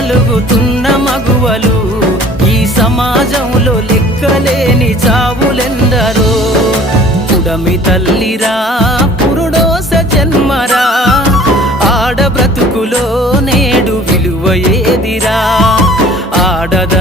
నలుగుతున్న మగువలు ఈ సమాజంలో లెక్కలేని చావులెందరో పుడమి తల్లిరా పురుడోస జన్మరా ఆడ బ్రతుకులో నేడు విలువ ఏదిరా ఆడద